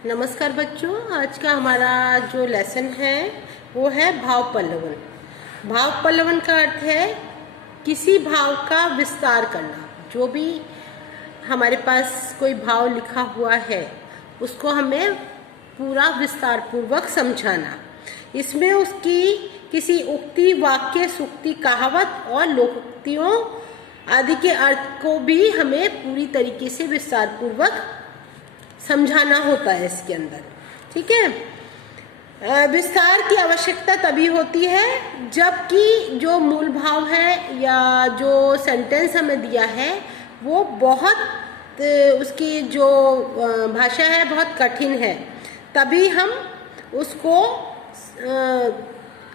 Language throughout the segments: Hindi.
नमस्कार बच्चों, आज का हमारा जो लेसन है वो है भाव पल्लवन। भाव पल्लवन का अर्थ है किसी भाव का विस्तार करना। जो भी हमारे पास कोई भाव लिखा हुआ है उसको हमें पूरा विस्तार पूर्वक समझाना। इसमें उसकी किसी उक्ति, वाक्य, सूक्ति, कहावत और लोकोक्तियों आदि के अर्थ को भी हमें पूरी तरीके से विस्तार पूर्वक समझाना होता है इसके अंदर। ठीक है। विस्तार की आवश्यकता तभी होती है जबकि जो मूल भाव है या जो सेंटेंस हमें दिया है वो बहुत उसकी जो भाषा है बहुत कठिन है, तभी हम उसको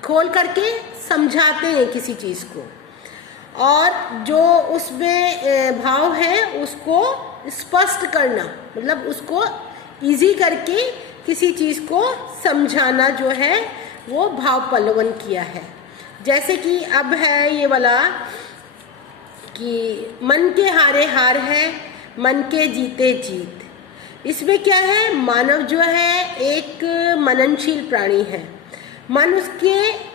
खोल करके समझाते हैं किसी चीज़ को, और जो उसमें भाव है उसको स्पष्ट करना, मतलब उसको इजी करके किसी चीज़ को समझाना जो है वो भाव पल्लवन किया है। जैसे कि अब है ये वाला कि मन के हारे हार है, मन के जीते जीत। इसमें क्या है, मानव जो है एक मननशील प्राणी है। मन उसके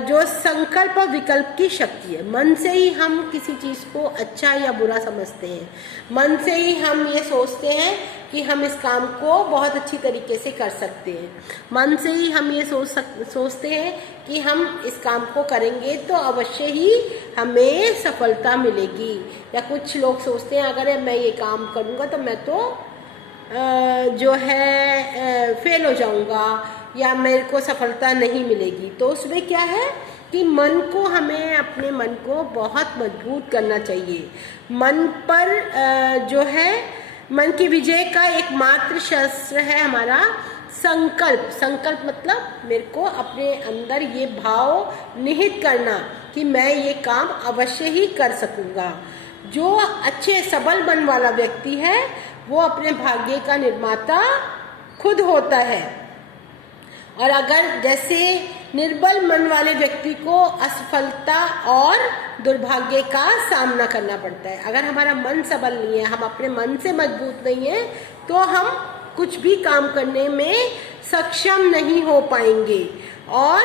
जो संकल्प और विकल्प की शक्ति है। मन से ही हम किसी चीज़ को अच्छा या बुरा समझते हैं। मन से ही हम ये सोचते हैं कि हम इस काम को बहुत अच्छी तरीके से कर सकते हैं। मन से ही हम ये सोचते हैं कि हम इस काम को करेंगे तो अवश्य ही हमें सफलता मिलेगी। या कुछ लोग सोचते हैं अगर मैं ये काम करूँगा तो मैं तो जो है फेल हो जाऊँगा या मेरे को सफलता नहीं मिलेगी। तो उसमें क्या है कि मन को हमें अपने मन को बहुत मजबूत करना चाहिए। मन पर जो है मन की विजय का एकमात्र शस्त्र है हमारा संकल्प। संकल्प मतलब मेरे को अपने अंदर ये भाव निहित करना कि मैं ये काम अवश्य ही कर सकूँगा। जो अच्छे सबल मन वाला व्यक्ति है वो अपने भाग्य का निर्माता खुद होता है। और अगर जैसे निर्बल मन वाले व्यक्ति को असफलता और दुर्भाग्य का सामना करना पड़ता है। अगर हमारा मन सबल नहीं है, हम अपने मन से मजबूत नहीं है, तो हम कुछ भी काम करने में सक्षम नहीं हो पाएंगे और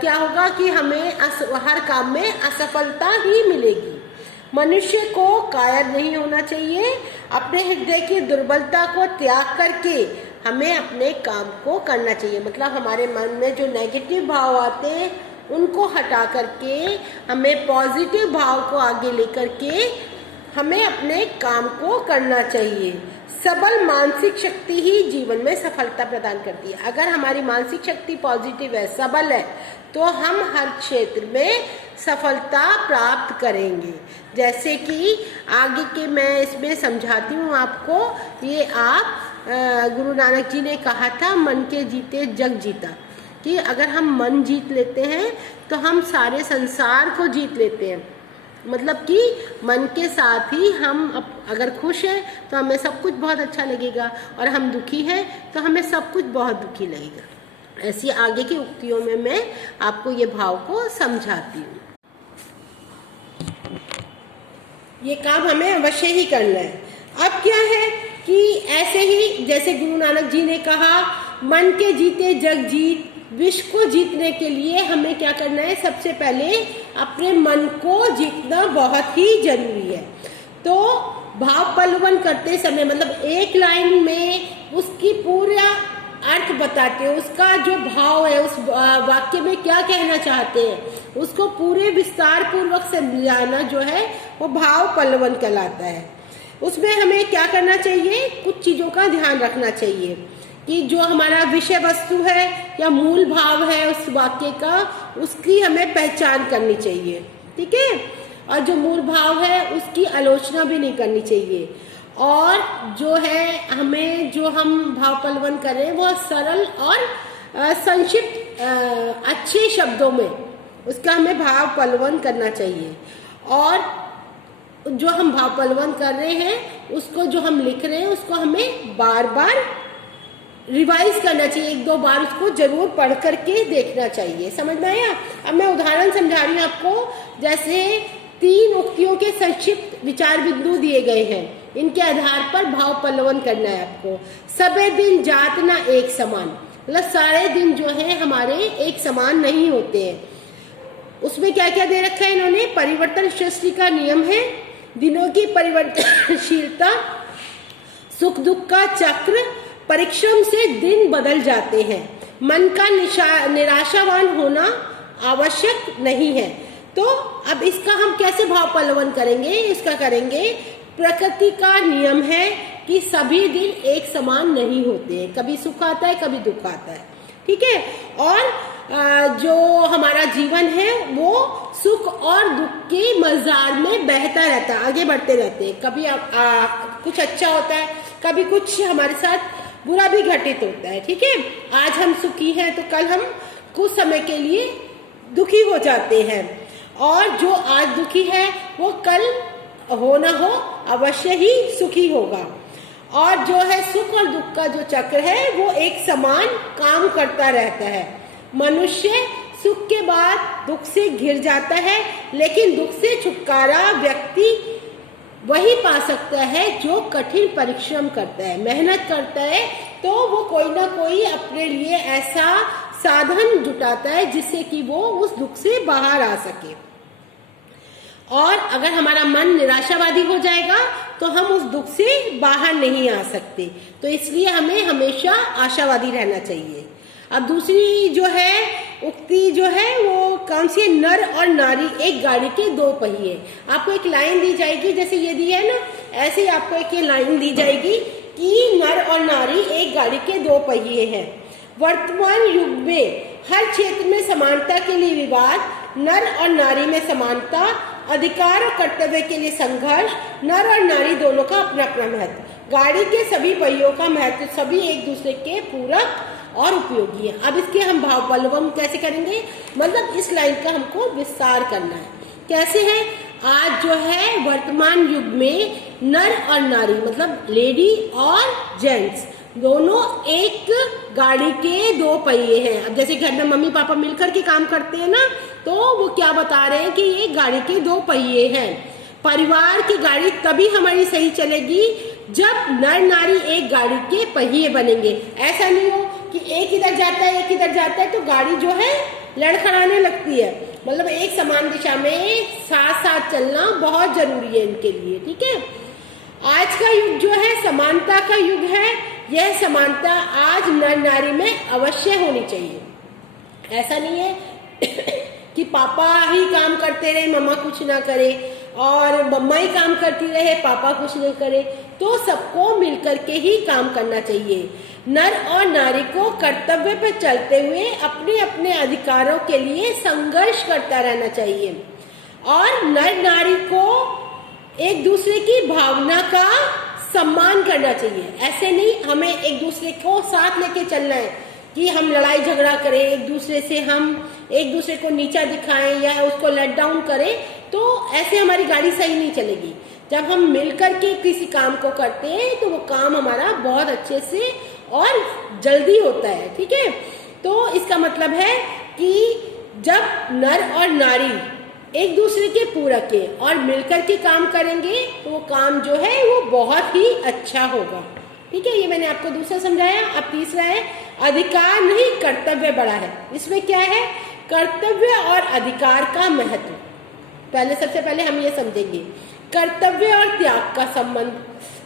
क्या होगा कि हमें हर काम में असफलता ही मिलेगी। मनुष्य को कायर नहीं होना चाहिए। अपने हृदय की दुर्बलता को त्याग करके हमें अपने काम को करना चाहिए। मतलब हमारे मन में जो नेगेटिव भाव आते हैं उनको हटा करके हमें पॉजिटिव भाव को आगे लेकर के हमें अपने काम को करना चाहिए। सबल मानसिक शक्ति ही जीवन में सफलता प्रदान करती है। अगर हमारी मानसिक शक्ति पॉजिटिव है, सबल है, तो हम हर क्षेत्र में सफलता प्राप्त करेंगे। जैसे कि आगे के मैं इसमें समझाती हूँ आपको। ये आप गुरु नानक जी ने कहा था, मन के जीते जग जीता, कि अगर हम मन जीत लेते हैं तो हम सारे संसार को जीत लेते हैं। मतलब कि मन के साथ ही हम अगर खुश हैं तो हमें सब कुछ बहुत अच्छा लगेगा, और हम दुखी हैं तो हमें सब कुछ बहुत दुखी लगेगा। ऐसी आगे की उक्तियों में मैं आपको ये भाव को समझाती हूँ। ये काम हमें अवश्य ही करना है। अब क्या है कि ऐसे ही जैसे गुरु नानक जी ने कहा, मन के जीते जग जीत। विश्व को जीतने के लिए हमें क्या करना है, सबसे पहले अपने मन को जीतना बहुत ही जरूरी है। तो भाव पल्लवन करते समय मतलब एक लाइन में उसकी पूरा अर्थ बताते हैं, उसका जो भाव है उस वाक्य में क्या कहना चाहते हैं उसको पूरे विस्तार पूर्वक समझाना जो है वो भाव पल्लवन कहलाता है। उसमें हमें क्या करना चाहिए, कुछ चीज़ों का ध्यान रखना चाहिए कि जो हमारा विषय वस्तु है या मूल भाव है उस वाक्य का, उसकी हमें पहचान करनी चाहिए। ठीक है। और जो मूल भाव है उसकी आलोचना भी नहीं करनी चाहिए। और जो है हमें जो हम भाव पल्लवन कर रहे हैं वो सरल और संक्षिप्त अच्छे शब्दों में उसका हमें भाव पल्लवन करना चाहिए। और जो हम भाव पल्लवन कर रहे हैं उसको जो हम लिख रहे हैं उसको हमें बार बार रिवाइज करना चाहिए। एक दो बार उसको जरूर पढ़ करके देखना चाहिए। समझ में आया? अब मैं उदाहरण समझा रही हूँ आपको। जैसे 3 उक्तियों के संक्षिप्त विचार बिंदु दिए गए हैं। इनके आधार पर भाव पल्लवन करना है आपको। सबे दिन जात ना एक समान, मतलब सारे दिन जो है हमारे एक समान नहीं होते हैं। उसमें क्या क्या दे रखा है इन्होंने, परिवर्तन सृष्टि का नियम है, दिनों की परिवर्तनशीलता, सुख दुख का चक्र, परिश्रम से दिन बदल जाते हैं, मन का निराशावान होना आवश्यक नहीं है। तो अब इसका हम कैसे भाव पल्लवन करेंगे, इसका करेंगे, प्रकृति का नियम है कि सभी दिन एक समान नहीं होते हैं, कभी सुख आता है कभी दुख आता है, ठीक है। और जो हमारा जीवन है वो सुख और दुख के मजार में बहता रहता है, आगे बढ़ते रहते हैं। कभी कुछ अच्छा होता है, कभी कुछ हमारे साथ बुरा भी घटित होता है, ठीक है। आज हम सुखी हैं तो कल हम कुछ समय के लिए दुखी हो जाते हैं, और जो आज दुखी है वो कल हो ना हो अवश्य ही सुखी होगा। और जो है सुख और दुख का जो चक्र है वो एक समान काम करता रहता है। मनुष्य सुख के बाद दुख से घिर जाता है, लेकिन दुख से छुटकारा व्यक्ति वही पा सकता है जो कठिन परिश्रम करता है, मेहनत करता है, तो वो कोई ना कोई अपने लिए ऐसा साधन जुटाता है जिससे कि वो उस दुख से बाहर आ सके। और अगर हमारा मन निराशावादी हो जाएगा तो हम उस दुख से बाहर नहीं आ सकते, तो इसलिए हमें हमेशा आशावादी रहना चाहिए। अब दूसरी जो है उक्ति जो है वो कौन सी है, नर और नारी एक गाड़ी के दो पहिए। आपको एक लाइन दी जाएगी, जैसे ये दी है ना, ऐसे ही आपको एक ये लाइन दी जाएगी कि नर और नारी एक गाड़ी के दो पहिए हैं। वर्तमान युग में हर क्षेत्र में समानता के लिए विवाद, नर और नारी में समानता, अधिकार और कर्तव्य के लिए संघर्ष, नर और नारी दोनों का अपना अपना महत्व। गाड़ी के सभी पहियों का महत्व, सभी एक दूसरे के पूरक और उपयोगी है। अब इसके हम भाव पल्लवन कैसे करेंगे, मतलब इस लाइन का हमको विस्तार करना है। कैसे है, आज जो है वर्तमान युग में नर और नारी मतलब लेडी और जेंट्स दोनों एक गाड़ी के दो पहिए हैं। अब जैसे घर में मम्मी पापा मिलकर के काम करते हैं ना, तो वो क्या बता रहे हैं कि ये गाड़ी के दो पहिए हैं। परिवार की गाड़ी तभी हमारी सही चलेगी जब नर नारी एक गाड़ी के पहिए बनेंगे। ऐसा नहीं हो कि एक इधर जाता है एक इधर जाता है तो गाड़ी जो है लड़खड़ाने लगती है। मतलब एक समान दिशा में साथ साथ चलना बहुत जरूरी है इनके लिए, ठीक है। आज का युग जो है समानता का युग है। यह समानता आज नर नारी में अवश्य होनी चाहिए। ऐसा नहीं है कि पापा ही काम करते रहे मम्मा कुछ ना करे, और मम्मा ही काम करती रहे पापा कुछ नहीं करे, तो सबको मिलकर के ही काम करना चाहिए। नर और नारी को कर्तव्य पर चलते हुए अपने अपने अधिकारों के लिए संघर्ष करता रहना चाहिए, और नर नारी को एक दूसरे की भावना का सम्मान करना चाहिए। ऐसे नहीं हमें एक दूसरे को साथ लेके चलना है कि हम लड़ाई झगड़ा करें एक दूसरे से, हम एक दूसरे को नीचा दिखाएं या उसको लेट डाउन करें, तो ऐसे हमारी गाड़ी सही नहीं चलेगी। जब हम मिलकर के किसी काम को करते हैं तो वो काम हमारा बहुत अच्छे से और जल्दी होता है, ठीक है। तो इसका मतलब है कि जब नर और नारी एक दूसरे के पूरक है और मिलकर के काम करेंगे तो वो काम जो है वो बहुत ही अच्छा होगा, ठीक है। ये मैंने आपको दूसरा समझाया। अब तीसरा है अधिकार नहीं कर्तव्य बड़ा है। इसमें क्या है, कर्तव्य और अधिकार का महत्व। सबसे पहले हम ये समझेंगे कर्तव्य और त्याग का संबंध,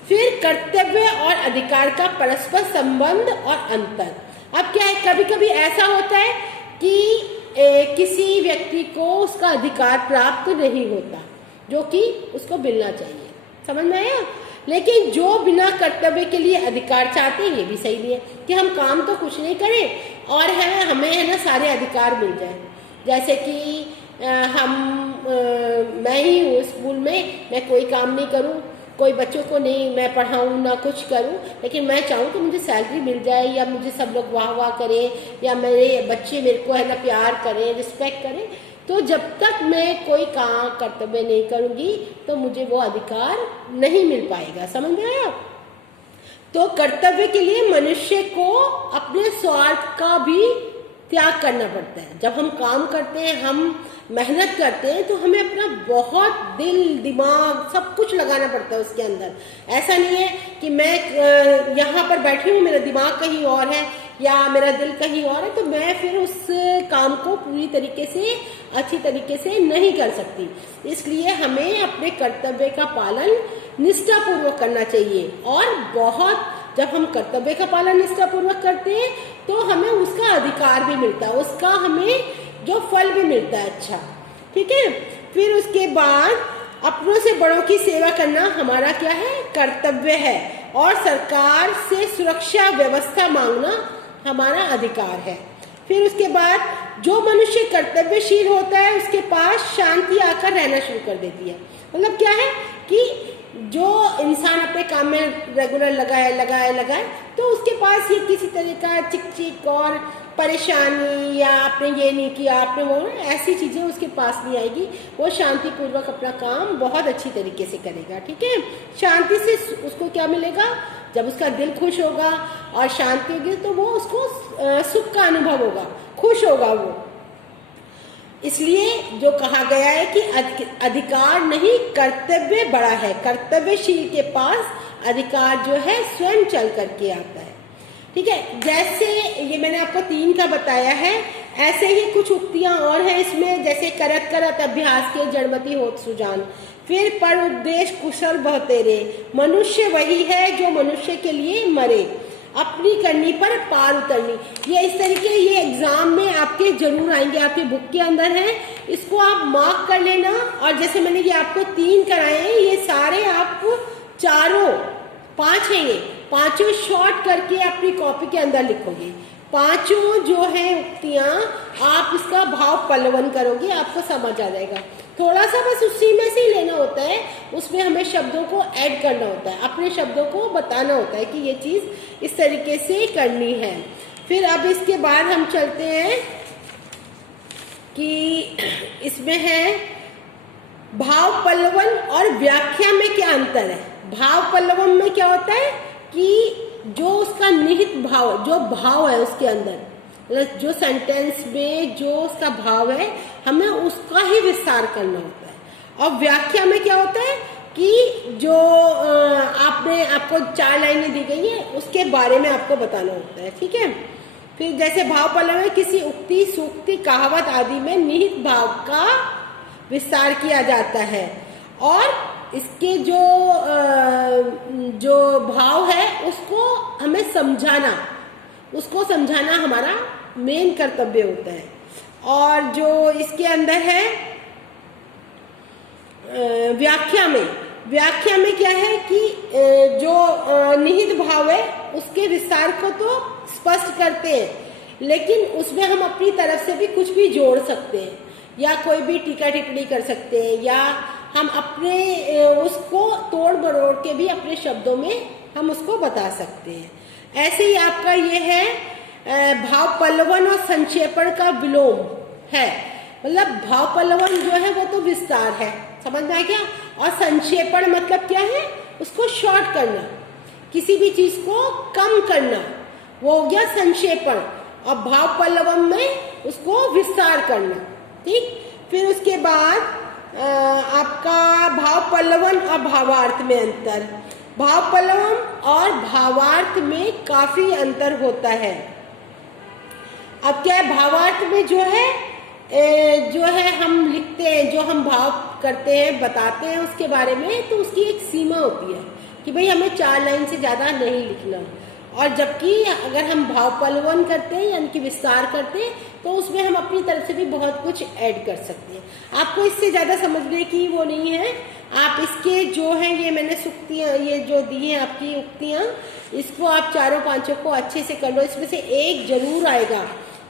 फिर कर्तव्य और अधिकार का परस्पर संबंध और अंतर। अब क्या है, कभी कभी ऐसा होता है कि किसी व्यक्ति को उसका अधिकार प्राप्त नहीं होता जो कि उसको मिलना चाहिए, समझ में आया। लेकिन जो बिना कर्तव्य के लिए अधिकार चाहते हैं ये भी सही नहीं है कि हम काम तो कुछ नहीं करें और है हमें है ना सारे अधिकार मिल जाए। जैसे कि मैं ही हूँ स्कूल में, मैं कोई काम नहीं करूँ, कोई बच्चों को नहीं मैं पढ़ाऊँ ना कुछ करूँ, लेकिन मैं चाहूँ कि मुझे सैलरी मिल जाए या मुझे सब लोग वाह वाह करें या मेरे बच्चे मेरे को है ना प्यार करें रिस्पेक्ट करें, तो जब तक मैं कोई काम कर्तव्य नहीं करूँगी तो मुझे वो अधिकार नहीं मिल पाएगा, समझ में आया। तो कर्तव्य के लिए मनुष्य को अपने स्वार्थ का भी त्याग करना पड़ता है। जब हम काम करते हैं, हम मेहनत करते हैं, तो हमें अपना बहुत दिल दिमाग सब कुछ लगाना पड़ता है उसके अंदर। ऐसा नहीं है कि मैं यहाँ पर बैठी हूँ, मेरा दिमाग कहीं और है या मेरा दिल कहीं और है, तो मैं फिर उस काम को पूरी तरीके से अच्छी तरीके से नहीं कर सकती। इसलिए हमें अपने कर्तव्य का पालन निष्ठापूर्वक करना चाहिए। और बहुत जब हम कर्तव्य का पालन निष्ठापूर्वक करते हैं तो हमें उसका अधिकार भी मिलता है, उसका हमें जो फल भी मिलता है अच्छा, ठीक है। फिर उसके बाद अपनों से बड़ों की सेवा करना हमारा क्या है, कर्तव्य है। और सरकार से सुरक्षा व्यवस्था मांगना हमारा अधिकार है। फिर उसके बाद जो मनुष्य कर्तव्यशील होता है उसके पास शांति आकर रहना शुरू कर देती है। मतलब क्या है कि जो इंसान अपने काम में रेगुलर लगाए तो उसके पास ये किसी तरह का चिक और परेशानी या आपने ये नहीं किया, आपने वो, ऐसी चीज़ें उसके पास नहीं आएगी। वो शांतिपूर्वक अपना काम बहुत अच्छी तरीके से करेगा, ठीक है। शांति से उसको क्या मिलेगा, जब उसका दिल खुश होगा और शांति होगी तो वो उसको सुख का अनुभव होगा, खुश होगा वो। इसलिए जो कहा गया है कि अधिकार नहीं कर्तव्य बड़ा है, कर्तव्यशील के पास अधिकार जो है स्वयं चल करके आता है, ठीक है। जैसे ये मैंने आपको 3 का बताया है, ऐसे ही कुछ उक्तियां और हैं इसमें, जैसे करत करत अभ्यास के जड़मति होत सुजान, फिर पर उपदेश कुशल बहुतेरे, मनुष्य वही है जो मनुष्य के लिए मरे, अपनी करनी पर पार उतरनी। ये इस तरीके ये एग्जाम में आपके जरूर आएंगे, आपके बुक के अंदर है, इसको आप मार्क कर लेना। और जैसे मैंने ये आपको 3 कराए हैं, ये सारे आप चारों 5 हैं, ये पांचों शॉर्ट करके अपनी कॉपी के अंदर लिखोगे। पांचों जो है उक्तियां आप इसका भाव पल्लवन करोगे, आपको समझ आ जाएगा। थोड़ा सा बस उसी में से ही लेना होता है, उसमें हमें शब्दों को ऐड करना होता है, अपने शब्दों को बताना होता है कि ये चीज इस तरीके से करनी है। फिर अब इसके बाद हम चलते हैं कि इसमें है भाव पल्लवन और व्याख्या में क्या अंतर है। भाव पल्लवन में क्या होता है कि जो उसका निहित भाव, जो भाव है उसके अंदर, जो सेंटेंस में जो उसका भाव है, हमें उसका ही विस्तार करना होता है। और व्याख्या में क्या होता है कि जो आपको 4 लाइनें दी गई है उसके बारे में आपको बताना होता है, ठीक है। फिर जैसे भाव पल्लव में किसी उक्ति, सूक्ति, कहावत आदि में निहित भाव का विस्तार किया जाता है और इसके जो भाव है उसको हमें समझाना, उसको समझाना हमारा मेन कर्तव्य होता है। और जो इसके अंदर है व्याख्या में क्या है कि जो निहित भाव है उसके विस्तार को तो स्पष्ट करते हैं, लेकिन उसमें हम अपनी तरफ से भी कुछ भी जोड़ सकते हैं या कोई भी टीका टिप्पणी कर सकते हैं, या हम अपने उसको तोड़ मरोड़ के भी अपने शब्दों में हम उसको बता सकते हैं। ऐसे ही आपका ये है भाव पल्लवन और संक्षेपण का विलोम है। मतलब भाव पल्लवन जो है वो तो विस्तार है, समझ में आया क्या। और संक्षेपण मतलब क्या है, उसको शॉर्ट करना, किसी भी चीज को कम करना, वो हो गया संक्षेपण। और भाव पल्लवन में उसको विस्तार करना, ठीक। फिर उसके बाद आपका भाव पल्लवन और भावार्थ में अंतर। भाव पल्लवन और भावार्थ में काफी अंतर होता है। अब क्या है, भावार्थ में जो है हम लिखते हैं, जो हम भाव करते हैं, बताते हैं उसके बारे में, तो उसकी एक सीमा होती है कि भाई हमें 4 लाइन से ज्यादा नहीं लिखना। और जबकि अगर हम भाव पल्लवन करते हैं यानी कि विस्तार करते हैं तो उसमें हम अपनी तरफ से भी बहुत कुछ ऐड कर सकते हैं। आपको इससे ज्यादा समझने की वो नहीं है। आप इसके जो है ये मैंने सुक्तियां ये जो दी है आपकी उक्तियां, इसको आप 4-5 को अच्छे से कर लो। इसमें से एक जरूर आएगा,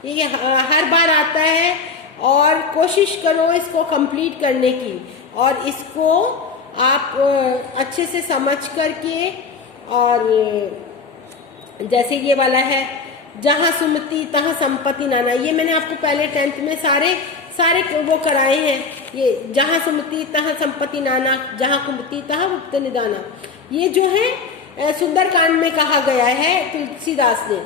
ये हर बार आता है, और कोशिश करो इसको कंप्लीट करने की। और इसको आप अच्छे से समझ करके, और जैसे ये वाला है जहाँ सुमति तहाँ संपत्ति नाना, ये मैंने आपको पहले 10th में सारे वो कराए हैं। ये जहाँ सुमति तहाँ संपत्ति नाना, जहाँ कुमति तहाँ मुक्त निदाना, ये जो है सुंदरकांड में कहा गया है तुलसीदास ने।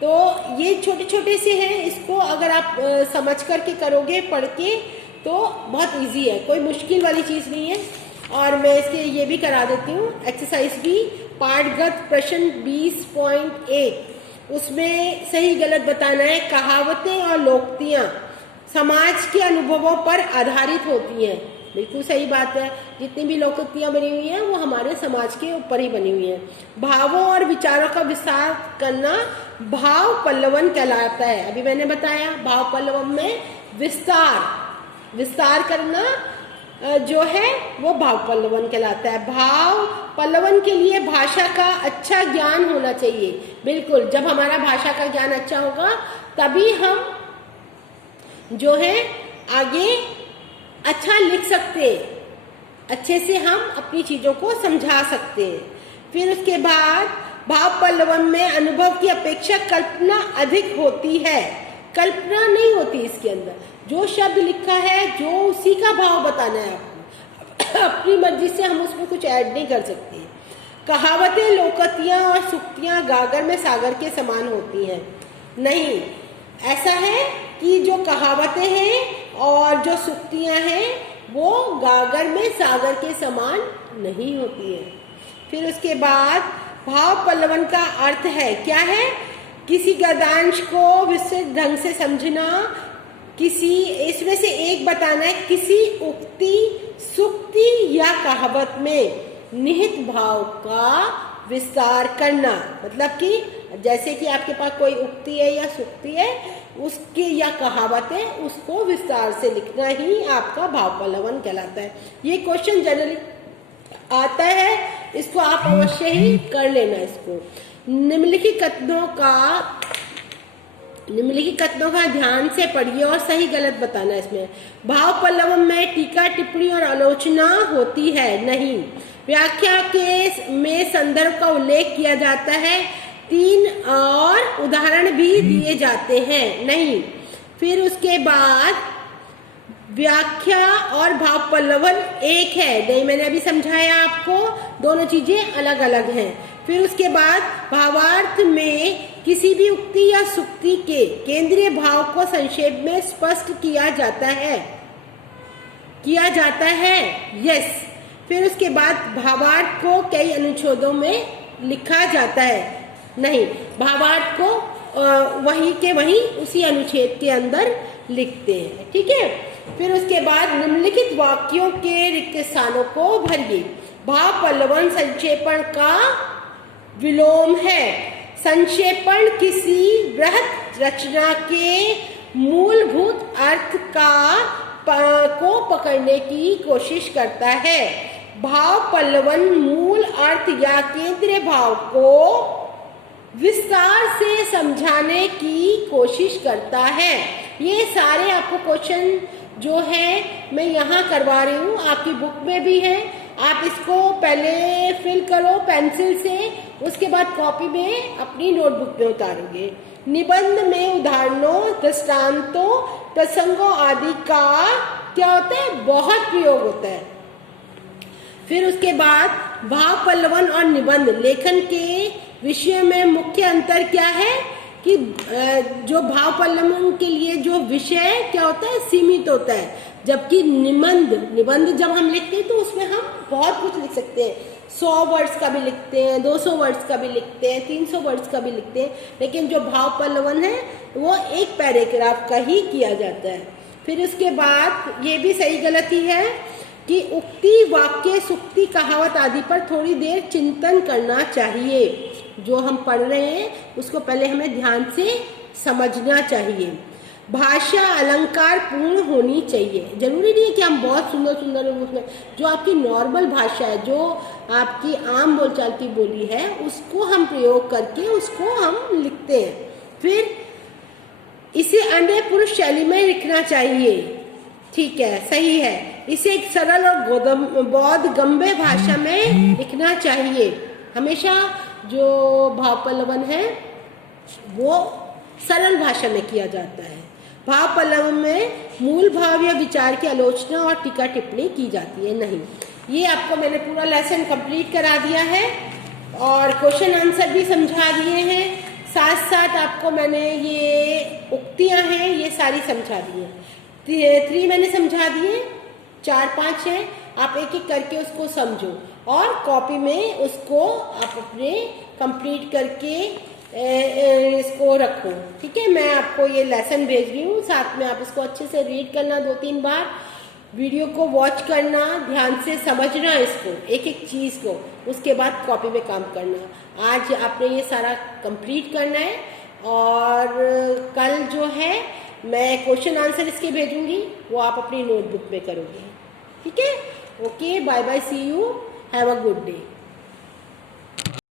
तो ये छोटे छोटे से हैं, इसको अगर आप समझ करके करोगे पढ़ के तो बहुत इजी है, कोई मुश्किल वाली चीज़ नहीं है। और मैं इसके ये भी करा देती हूँ एक्सरसाइज भी, पाठगत प्रश्न 20.1, उसमें सही गलत बताना है। कहावतें और लोकोक्तियाँ समाज के अनुभवों पर आधारित होती हैं। बिल्कुल सही बात है, जितनी भी लोकोक्तियाँ बनी हुई हैं वो हमारे समाज के ऊपर ही बनी हुई हैं। भावों और विचारों का विस्तार करना भाव पल्लवन कहलाता है। अभी मैंने बताया भाव पल्लवन में विस्तार करना जो है वो भाव पल्लवन कहलाता है। भाव पल्लवन के लिए भाषा का अच्छा ज्ञान होना चाहिए। बिल्कुल, जब हमारा भाषा का ज्ञान अच्छा होगा तभी हम जो है आगे अच्छा लिख सकते हैं, अच्छे से हम अपनी चीज़ों को समझा सकते हैं। फिर उसके बाद भाव पल्लवन में अनुभव की अपेक्षा कल्पना अधिक होती है। कल्पना नहीं होती इसके अंदर, जो शब्द लिखा है जो उसी का भाव बताना है आपको, अपनी मर्जी से हम उसमें कुछ ऐड नहीं कर सकते। कहावतें, लोकोक्तियाँ और सूक्तियाँ गागर में सागर के समान होती हैं। नहीं, ऐसा है कि जो कहावतें हैं और जो सूक्तियाँ हैं वो गागर में सागर के समान नहीं होती है। फिर उसके बाद भाव पल्लवन का अर्थ है क्या है, किसी गद्यांश को विस्तृत ढंग से समझना, किसी इसमें से एक बताना है, किसी उक्ति, सूक्ति या कहावत में निहित भाव का विस्तार करना। मतलब कि जैसे कि आपके पास कोई उक्ति है या सूक्ति है, उसकी या कहावत है, उसको विस्तार से लिखना ही आपका भाव पल्लवन कहलाता है। ये क्वेश्चन जनरली आता है, इसको आप अवश्य ही कर लेना। इसको निम्नलिखित कथनों का ध्यान से पढ़िए और सही गलत बताना। इसमें भाव पल्लवन में टीका, टिप्पणी और आलोचना होती है नहीं। व्याख्या में संदर्भ का उल्लेख किया जाता है, 3 और उदाहरण भी दिए जाते हैं नहीं। फिर उसके बाद व्याख्या और भाव पल्लवन एक है नहीं, मैंने अभी समझाया आपको, दोनों चीजें अलग अलग हैं। फिर उसके बाद भावार्थ में किसी भी उक्ति या सूक्ति के केंद्रीय भाव को संक्षेप में स्पष्ट किया जाता है यस। फिर उसके बाद भावार्थ को कई अनुच्छेदों में लिखा जाता है नहीं, भावार्थ को वही के वही उसी अनुच्छेद के अंदर लिखते हैं, ठीक है। फिर उसके बाद निम्नलिखित वाक्यों के रिक्त स्थानों को भरिए। भाव पल्लवन संक्षेपण का विलोम है। संक्षेपण किसी बृहत रचना के मूलभूत अर्थ को पकड़ने की कोशिश करता है। भाव पल्लवन मूल अर्थ या केंद्रीय भाव को विस्तार से समझाने की कोशिश करता है। ये सारे आपको क्वेश्चन जो है मैं यहाँ करवा रही हूँ, आपकी बुक में भी है, आप इसको पहले फिल करो पेंसिल से, उसके बाद कॉपी में अपनी नोटबुक में उतारोगे। निबंध में उदाहरणों, दृष्टांतों, प्रसंगों आदि का क्या होता है, बहुत प्रयोग होता है। फिर उसके बाद भाव पल्लवन और निबंध लेखन के विषय में मुख्य अंतर क्या है कि जो भाव पल्लवन के लिए जो विषय क्या होता है, सीमित होता है, जबकि निबंध जब हम लिखते हैं तो उसमें हम बहुत कुछ लिख सकते हैं। 100 वर्ड्स का भी लिखते हैं, 200 वर्ड्स का भी लिखते हैं, 300 वर्ड्स का भी लिखते हैं, लेकिन जो भाव पल्लवन है वो एक पैराग्राफ का ही किया जाता है। फिर उसके बाद ये भी सही गलती है कि उक्ति, वाक्य, सूक्ति, कहावत आदि पर थोड़ी देर चिंतन करना चाहिए। जो हम पढ़ रहे हैं उसको पहले हमें ध्यान से समझना चाहिए। भाषा अलंकार पूर्ण होनी चाहिए। जरूरी नहीं है कि हम बहुत सुंदर सुंदर उसमें जो आपकी नॉर्मल भाषा है, जो आपकी आम बोलचाल की बोली है, उसको हम प्रयोग करके उसको हम लिखते हैं। फिर इसे अन्य पुरुष शैली में लिखना चाहिए, ठीक है, सही है। इसे एक सरल और बोधगम्य भाषा में लिखना चाहिए। हमेशा जो भाव पल्लवन है वो सरल भाषा में किया जाता है। भाव पल्लवन में मूल भाव या विचार की आलोचना और टीका टिप्पणी की जाती है नहीं। ये आपको मैंने पूरा लेसन कंप्लीट करा दिया है और क्वेश्चन आंसर भी समझा दिए हैं। साथ साथ साथ आपको मैंने ये उक्तियां हैं ये सारी समझा दी हैं। 3 मैंने समझा दिए, 4-5 हैं, आप एक एक करके उसको समझो और कॉपी में उसको आप अपने कंप्लीट करके इसको रखो। ठीक है, मैं आपको ये लेसन भेज रही हूँ, साथ में आप इसको अच्छे से रीड करना 2-3 बार, वीडियो को वॉच करना, ध्यान से समझना इसको, एक एक चीज़ को, उसके बाद कॉपी में काम करना। आज आपने ये सारा कंप्लीट करना है और कल जो है मैं क्वेश्चन आंसर इसके भेजूंगी, वो आप अपनी नोटबुक में करोगे। ठीक है, okay, bye bye, see you, have a good day.